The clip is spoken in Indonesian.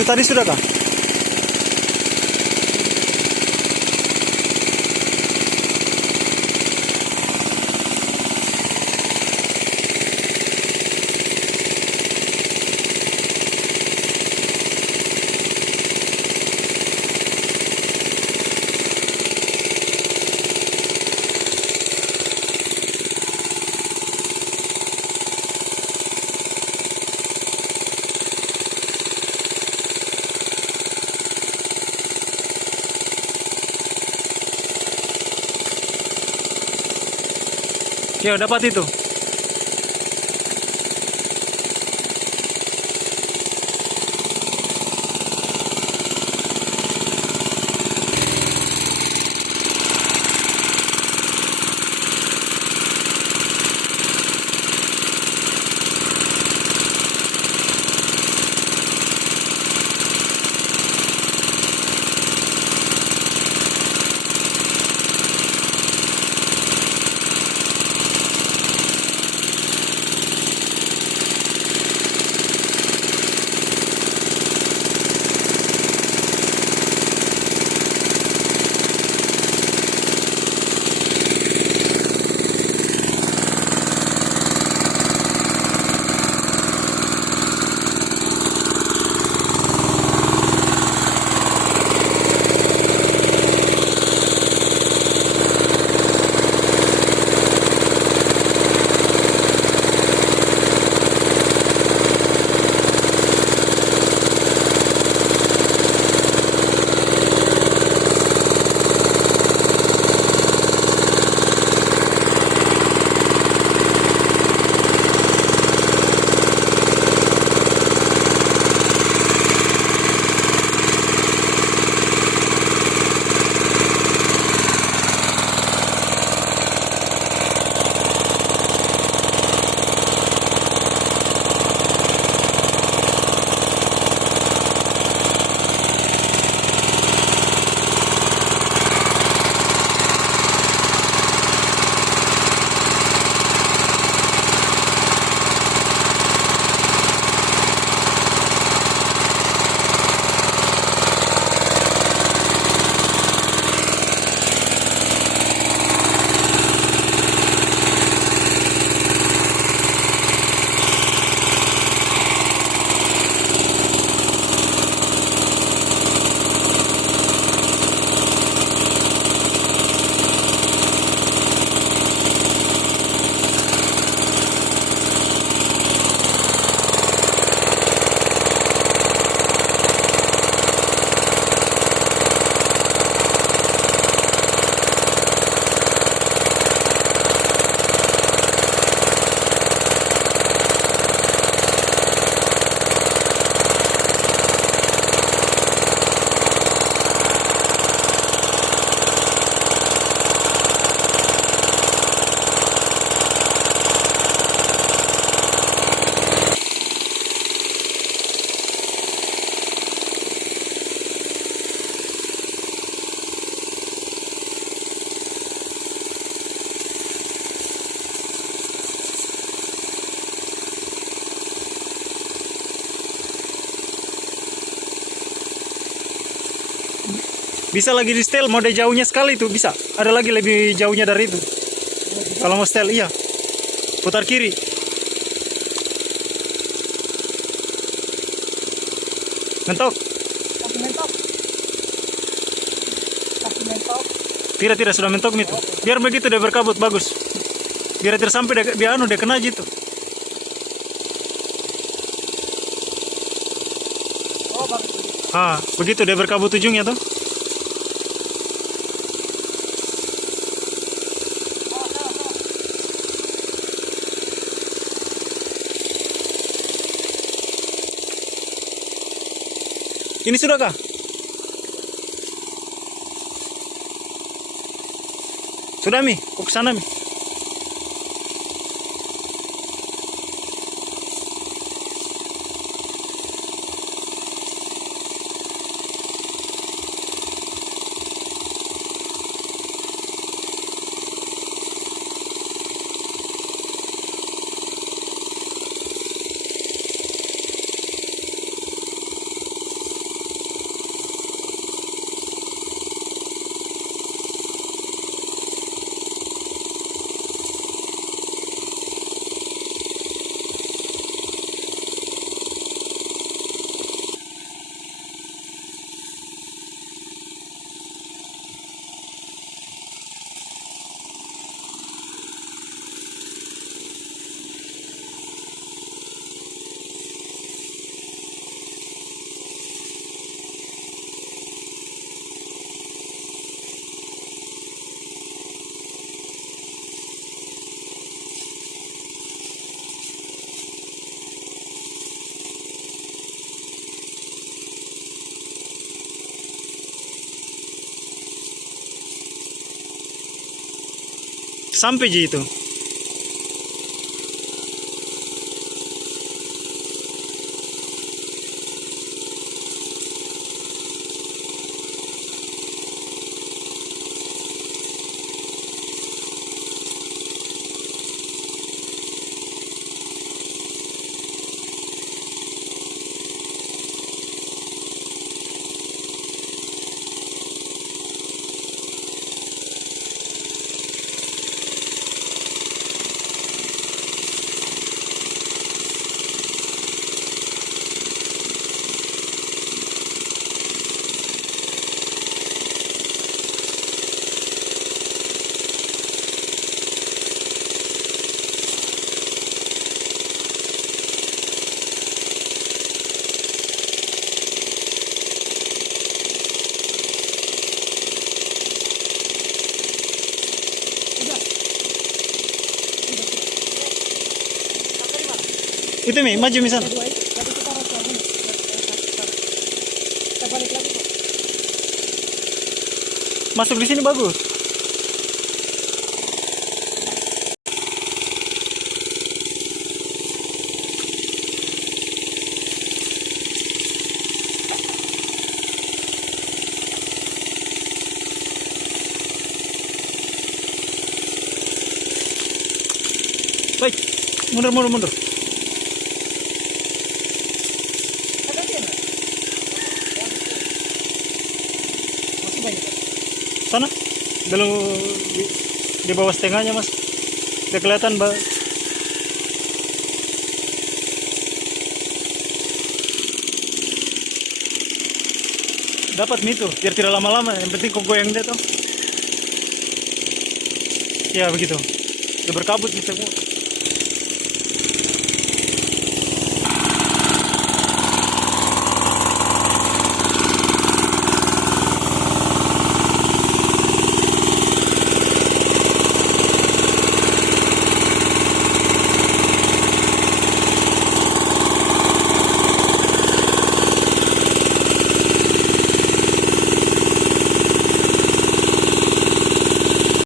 Itu tadi sudah kah? Ya, dapat itu. Bisa lagi di setel mode jauhnya sekali itu bisa. Ada lagi lebih jauhnya dari itu. Kalau mau setel iya. Putar kiri. Mentok. Kasih mentok. Kasih mentok. Tidak sudah mentok itu. Biar begitu dia berkabut bagus. Biar tidak sampai dia kena gitu. Oh, bagus. Begitu dia berkabut ujungnya tuh. Ini sudah kah? Sudah Mi, kok ke sana Mi? sampai ji itu. Itu Mi, maju Mi sana. Dua itu. Tapi kita harus keluar dulu. Kita balik lagi kok. Masuk di sini bagus. Baik, mundur. Ada dia nggak? Masih banyak. Sana, belum di bawah setengahnya Mas. Udah kelihatan dapat Mi tuh, biar tidak lama-lama. Yang penting kok goyang dia tuh. Ya begitu. Udah berkabut di semua.